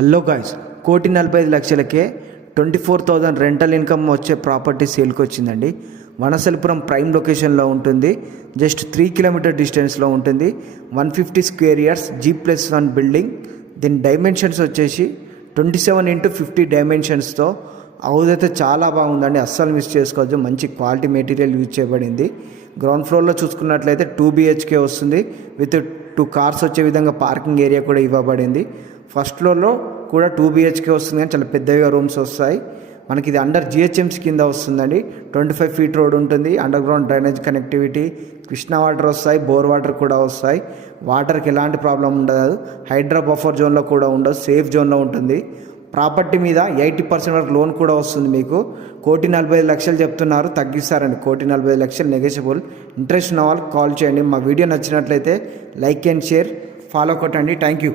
Hello guys, 1,45,00,000కే 24,000 rental income వచ్చే property సేల్కి వచ్చిందండి. వనసలిపురం ప్రైమ్ లొకేషన్లో ఉంటుంది. జస్ట్ 3 కిలోమీటర్ డిస్టెన్స్లో ఉంటుంది. 150 స్క్వేర్ ఇయర్స్ G+1 బిల్డింగ్. దీని డైమెన్షన్స్ వచ్చేసి 27x50 డైమెన్షన్స్తో. హౌస్ అయితే చాలా బాగుందండి, అస్సలు మిస్ చేసుకోవచ్చు. మంచి క్వాలిటీ మెటీరియల్ యూజ్ చేయబడింది. గ్రౌండ్ ఫ్లోర్లో చూసుకున్నట్లయితే 2 BHK వస్తుంది. విత్ 2 కార్స్ వచ్చే విధంగా పార్కింగ్ ఏరియా కూడా ఇవ్వబడింది. ఫస్ట్ ఫ్లోర్లో కూడా 2 BHK వస్తుంది, కానీ చాలా పెద్దగా రూమ్స్ వస్తాయి. మనకి ఇది అండర్ GHMC కింద వస్తుందండి. 25 ఫీట్ రోడ్ ఉంటుంది. Under ground drainage connectivity, Krishna water వస్తాయి, బోర్ వాటర్ కూడా వస్తాయి. వాటర్కి ఎలాంటి ప్రాబ్లం ఉండదు. హైడ్రా బఫర్ జోన్లో కూడా ఉండదు, సేఫ్ జోన్లో ఉంటుంది. ప్రాపర్టీ మీద 80% వరకు లోన్ కూడా వస్తుంది మీకు. 1,45,00,000 చెప్తున్నారు, తగ్గిస్తారండి. 1,45,00,000 నెగోషియబుల్. ఇంట్రెస్ట్ ఉన్న వాళ్ళు కాల్ చేయండి. మా వీడియో నచ్చినట్లయితే లైక్ అండ్ షేర్, ఫాలో కొట్టండి. Thank you.